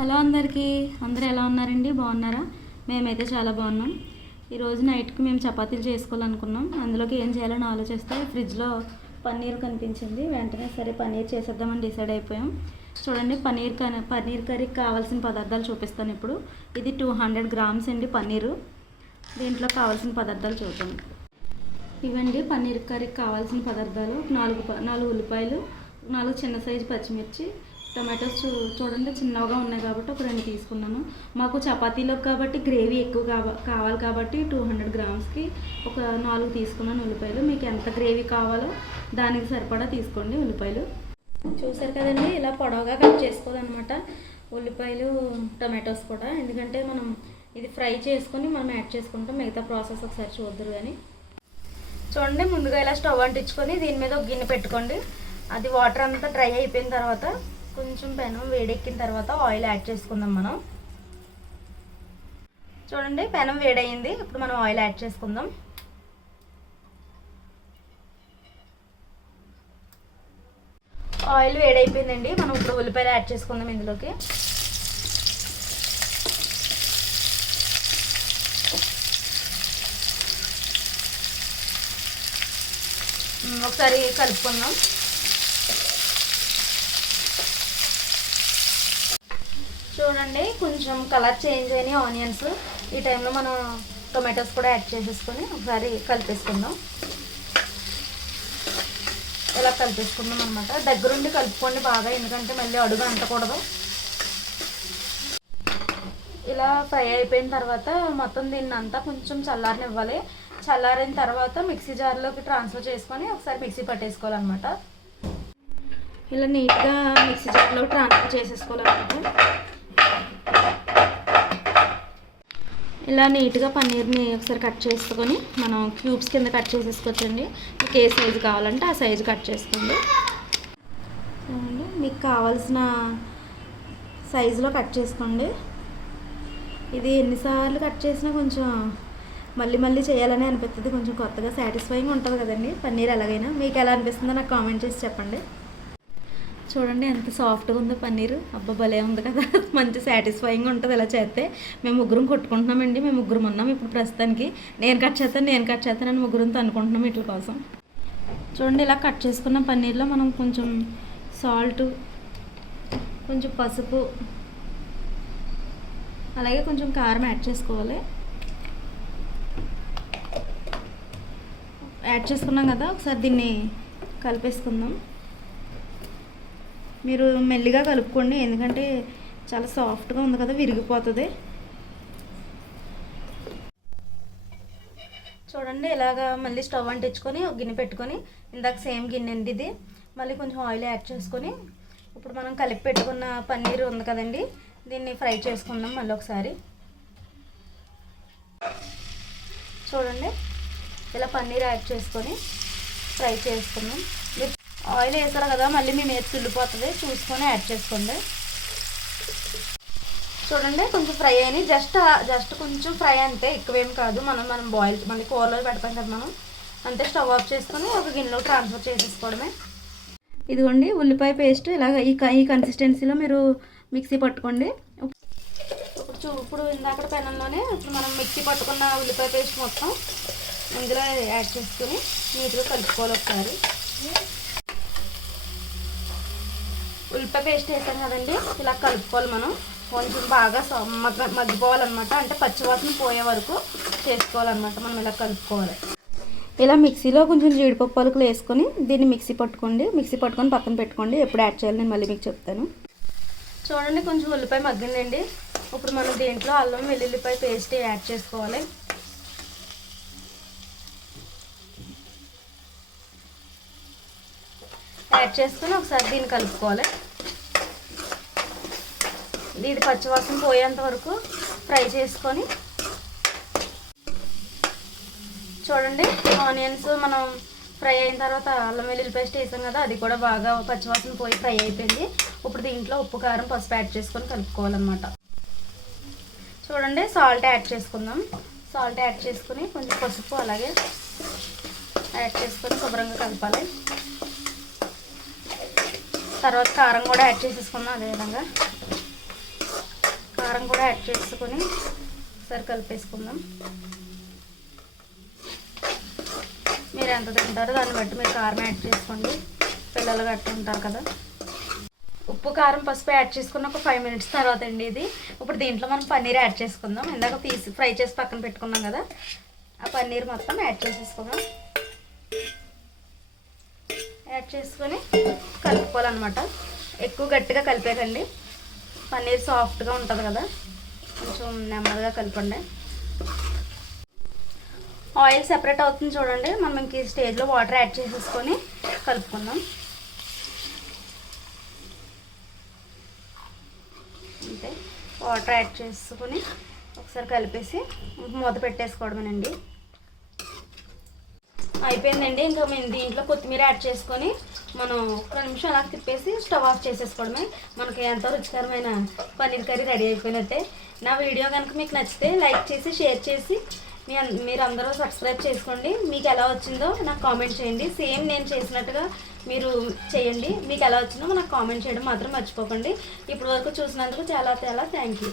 Hello అందరికీ, అందరూ ఎలా ఉన్నారండి? బాగున్నారా? మేమైతే చాలా బాగున్నాం. ఈరోజు నైట్కి మేము చపాతీలు చేసుకోవాలనుకున్నాం. అందులోకి ఏం చేయాలని ఆలోచిస్తే ఫ్రిడ్జ్లో పన్నీర్ కనిపించింది. వెంటనే సరే పన్నీర్ చేసేద్దామని డిసైడ్ అయిపోయాం. చూడండి, పన్నీర్ కర్రీకి కావాల్సిన పదార్థాలు చూపిస్తాను ఇప్పుడు. ఇది 200 గ్రామ్స్ అండి పన్నీరు. దీంట్లో కావాల్సిన పదార్థాలు చూద్దాం. ఇవండి పన్నీర్ కర్రీకి కావాల్సిన పదార్థాలు. 4 ఉల్లిపాయలు, 4 చిన్న సైజు పచ్చిమిర్చి, టొమాటోస్ చూడండి చిన్నగా ఉన్నాయి కాబట్టి ఒక 2 తీసుకున్నాను. మాకు చపాతీలోకి కాబట్టి గ్రేవీ ఎక్కువ కావాలి కాబట్టి 200 గ్రామ్స్కి ఒక 4 తీసుకున్నాను ఉల్లిపాయలు. మీకు ఎంత గ్రేవీ కావాలో దానికి సరిపడా తీసుకోండి ఉల్లిపాయలు. చూసారు కదండి, ఇలా పొడవుగా కట్ చేసుకోవాలన్నమాట ఉల్లిపాయలు, టొమాటోస్ కూడా. ఎందుకంటే మనం ఇది ఫ్రై చేసుకొని మనం యాడ్ చేసుకుంటాం. మిగతా ప్రాసెస్ ఒకసారి చూద్దరు కానీ. చూడండి, ముందుగా ఇలా స్టవ్ అంటించుకొని దీని మీద ఒక గిన్నె పెట్టుకోండి. అది వాటర్ అంతా డ్రై అయిపోయిన తర్వాత కొంచెం పెనం వేడెక్కిన తర్వాత ఆయిల్ యాడ్ చేసుకుందాం మనం. చూడండి, పెనం వేడయింది. ఇప్పుడు మనం ఆయిల్ యాడ్ చేసుకుందాం. ఆయిల్ వేడైపోయిందండి. మనం ఇప్పుడు ఉల్లిపాయలు యాడ్ చేసుకుందాం ఇందులోకి. ఒకసారి కలుపుకుందాం. చూడండి, కొంచెం కలర్ చేంజ్ అయినాయి ఆనియన్స్. ఈ టైంలో మనం టొమాటోస్ కూడా యాడ్ చేసేసుకొని ఒకసారి కలిపేసుకుందాం. ఇలా కలిపేసుకుందాం అనమాట. దగ్గరుండి కలుపుకోండి బాగా, ఎందుకంటే మళ్ళీ అడుగు అంటకూడదు. ఇలా ఫ్రై అయిపోయిన తర్వాత మొత్తం దీన్ని అంతా కొంచెం చల్లారనివ్వాలి. చల్లారిన తర్వాత మిక్సీ జార్లోకి ట్రాన్స్ఫర్ చేసుకొని ఒకసారి మిక్సీ పట్టేసుకోవాలన్నమాట. ఇలా నీట్గా మిక్సీ జార్లో ట్రాన్స్ఫర్ చేసేసుకోవాలన్నమాట. ఇలా నీట్గా పన్నీర్ని ఒకసారి కట్ చేసుకొని మనం క్యూబ్స్ కింద కట్ చేసేసుకోవచ్చండి. మీకు ఏ సైజు కావాలంటే ఆ సైజు కట్ చేసుకోండి. చూడండి, మీకు కావాల్సిన సైజులో కట్ చేసుకోండి. ఇది ఎన్నిసార్లు కట్ చేసినా కొంచెం మళ్ళీ చేయాలని అనిపిస్తుంది. కొంచెం కొత్తగా సాటిస్ఫైయింగ్ ఉంటుంది కదండి పన్నీర్. ఎలాగైనా మీకు ఎలా అనిపిస్తుందో నాకు కామెంట్ చేసి చెప్పండి. చూడండి ఎంత సాఫ్ట్గా ఉందో పన్నీరు. అబ్బా భలే ఉంది కదా, మంచి సాటిస్ఫైయింగ్ ఉంటుంది ఇలా చేస్తే. మేము ముగ్గురం కొట్టుకుంటున్నామండి. మేము ముగ్గురం ఉన్నాం ఇప్పుడు ప్రస్తుతానికి. నేను కట్ చేస్తానని ముగ్గురంతో అనుకుంటున్నాం వీటి కోసం. చూడండి, ఇలా కట్ చేసుకున్న పన్నీర్లో మనం కొంచెం సాల్ట్, కొంచెం పసుపు, అలాగే కొంచెం కారం యాడ్ చేసుకోవాలి. యాడ్ చేసుకున్నాం కదా, ఒకసారి దీన్ని కలిపేసుకుందాం. మీరు మెల్లిగా కలుపుకోండి, ఎందుకంటే చాలా సాఫ్ట్గా ఉంది కదా, విరిగిపోతుంది. చూడండి, ఇలాగా మళ్ళీ స్టవ్ అంటించుకొని ఒక గిన్నె పెట్టుకొని, ఇందాక సేమ్ గిన్నె అండి ఇది, మళ్ళీ కొంచెం ఆయిల్ యాడ్ చేసుకొని ఇప్పుడు మనం కలిపి పెట్టుకున్న పన్నీర్ ఉంది కదండి, దీన్ని ఫ్రై చేసుకుందాం మళ్ళీ ఒకసారి. చూడండి, ఇలా పన్నీర్ యాడ్ చేసుకొని ఫ్రై చేసుకుందాం. ఆయిల్ వేసారు కదా, మళ్ళీ మీ మీద తుల్లిపోతుంది, చూసుకొని యాడ్ చేసుకోండి. చూడండి, కొంచెం ఫ్రై అయినాయి. జస్ట్ కొంచెం ఫ్రై అంతే, ఎక్కువేం కాదు. మనం బాయిల్ మళ్ళీ కూరలో పెడతాం కదా మనం. అంతే, స్టవ్ ఆఫ్ చేసుకొని ఒక గిన్నెలో ట్రాన్స్ఫర్ చేసేసుకోవడమే. ఇదిగోండి ఉల్లిపాయ పేస్ట్. ఇలాగ ఈ కన్సిస్టెన్సీలో మీరు మిక్సీ పట్టుకోండి. ఇప్పుడు ఇందాక పెనంలోనే ఇప్పుడు మనం మిక్సీ పట్టుకున్న ఉల్లిపాయ పేస్ట్ మొత్తం ఇందులో యాడ్ చేసుకొని నీట్గా కలుపుకోవాలి ఒకసారి. ఉల్లిపాయ పేస్ట్ వేసాం కదండి, ఇలా కలుపుకోవాలి మనం. కొంచెం బాగా మగ్గిపోవాలన్నమాట. అంటే పచ్చివాసన పోయే వరకు చేసుకోవాలన్నమాట. మనం ఇలా కలుపుకోవాలి. ఇలా మిక్సీలో కొంచెం జీడిపప్పు పలుకులు వేసుకొని దీన్ని మిక్సీ పట్టుకొని పక్కన పెట్టుకోండి. ఎప్పుడు యాడ్ చేయాలి నేను మళ్ళీ మీకు చెప్తాను. చూడండి, కొంచెం ఉల్లిపాయ మగ్గిందండి. ఇప్పుడు మనం దీంట్లో అల్లం వెల్లుల్లిపాయ పేస్ట్ యాడ్ చేసుకోవాలి. యాడ్ చేసుకొని ఒకసారి దీన్ని కలుపుకోవాలి. ఇది పచ్చివాసన పోయేంత వరకు ఫ్రై చేసుకొని. చూడండి, ఆనియన్స్ మనం ఫ్రై అయిన తర్వాత అల్లం వెల్లుల్లి పేస్ట్ వేసాం కదా, అది కూడా బాగా పచ్చివాసన పోయి ఫ్రై అయిపోయింది. ఇప్పుడు దీంట్లో ఉప్పు, కారం, పసుపు యాడ్ చేసుకొని కలుపుకోవాలన్నమాట. చూడండి, సాల్ట్ యాడ్ చేసుకుందాం. సాల్ట్ యాడ్ చేసుకొని కొంచెం పసుపు అలాగే యాడ్ చేసుకొని శుభ్రంగా కలపాలి. తర్వాత కారం కూడా యాడ్ చేసేసుకున్నాం అదేవిధంగా. కారం కూడా యాడ్ చేసుకొని ఒకసారి కలిపేసుకుందాం. మీరు ఎంత తింటారో దాన్ని బట్టి మీరు కారం యాడ్ చేసుకోండి, పిల్లలు గట్టి ఉంటారు కదా. ఉప్పు కారం పసుపు యాడ్ చేసుకున్న ఒక 5 minutes తర్వాత అండి ఇది. ఇప్పుడు దీంట్లో మనం పన్నీర్ యాడ్ చేసుకుందాం. ఇందాక తీసి ఫ్రై చేసి పక్కన పెట్టుకున్నాం కదా, ఆ పన్నీర్ మొత్తం యాడ్ చేసేసుకుందాం. యాడ్ చేసుకొని కలుపుకోవాలన్నమాట. ఎక్కువ గట్టిగా కలిపేకండి, పన్నీర్ సాఫ్ట్గా ఉంటుంది కదా, కొంచెం నెమ్మదిగా కలపండి. ఆయిల్ సెపరేట్ అవుతుంది చూడండి. మనం ఇంక ఈ స్టేజ్లో వాటర్ యాడ్ చేసేసుకొని కలుపుకుందాం. అంతే, వాటర్ యాడ్ చేసుకొని ఒకసారి కలిపేసి మూత పెట్టేసుకోవడమేనండి. అయిపోయిందండి. ఇంకా మేము దీంట్లో కొత్తిమీర యాడ్ చేసుకొని మనం 1 నిమిషం అలా తిప్పేసి స్టవ్ ఆఫ్ చేసేసుకోవడమే. మనకి ఎంతో రుచికరమైన పన్నీర్ కర్రీ రెడీ అయిపోయినట్టే. నా వీడియో కనుక మీకు నచ్చితే లైక్ చేసి షేర్ చేసి మీరు అందరూ సబ్స్క్రైబ్ చేసుకోండి. మీకు ఎలా వచ్చిందో నాకు కామెంట్ చేయండి. సేమ్ నేను చేసినట్టుగా మీరు చేయండి. మీకు ఎలా వచ్చిందో నాకు కామెంట్ చేయడం మాత్రం మర్చిపోకండి. ఇప్పటి వరకు చూసినందుకు చాలా థ్యాంక్ యూ.